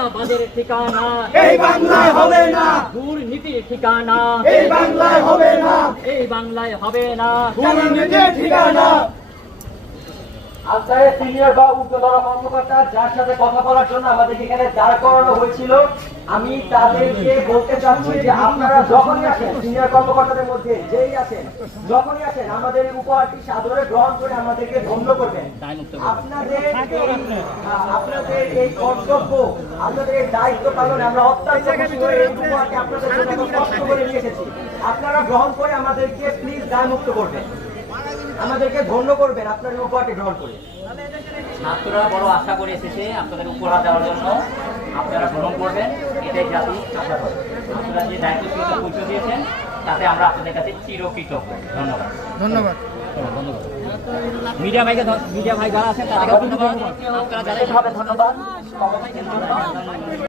চাঁদাবাজের ঠিকানা এই বাংলায় হবে না, দুর্নীতির ঠিকানা এই বাংলায় হবে না, এই বাংলায় হবে না দুর্নীতির ঠিকানা। আজকে সিনিয়র বা উচ্চতর কর্মকর্তা যার সাথে কথা বলার জন্য আমাদেরকে এখানে দাঁড় করানো হয়েছিল, আমি তাদেরকে বলতে চাচ্ছি যে আপনারা যখনই আসেন, সিনিয়র কর্মকর্তাদের মধ্যে যেই আসেন, যখনই আসেন আমাদের এই উপহারটি সাদরে গ্রহণ করে আমাদেরকে ধন্য করবেন। আপনাদের এই কর্তব্য, আপনাদের এই দায়িত্ব পালনে আমরা অত্যন্ত খুশি হয়ে এই উপহারটি আপনাদের জন্য এত কষ্ট করে নিয়ে এসেছি। আপনারা গ্রহণ করে আমাদেরকে প্লিজ দায়মুক্ত করবেন, আমাদেরকে ধন্য করবেন আপনার এই উপহারটি গ্রহণ করে। ছাত্ররা বড় আশা করে এসেছে আপনাদের উপহার দেওয়ার জন্য, আপনারা গ্রহণ করবেন, এটাই জাতি আশা করে। আপনারা যে দায়িত্বশীলতা পরিচয় দিয়েছেন তাতে আমরা আপনাদের কাছে চিরকৃতজ্ঞ। ধন্যবাদ। ধন্যবাদ। ধন্যবাদ। মিডিয়া ভাই যারা আছেন তাদেরকে ধন্যবাদ। আপনারা যারা ধন্যবাদ।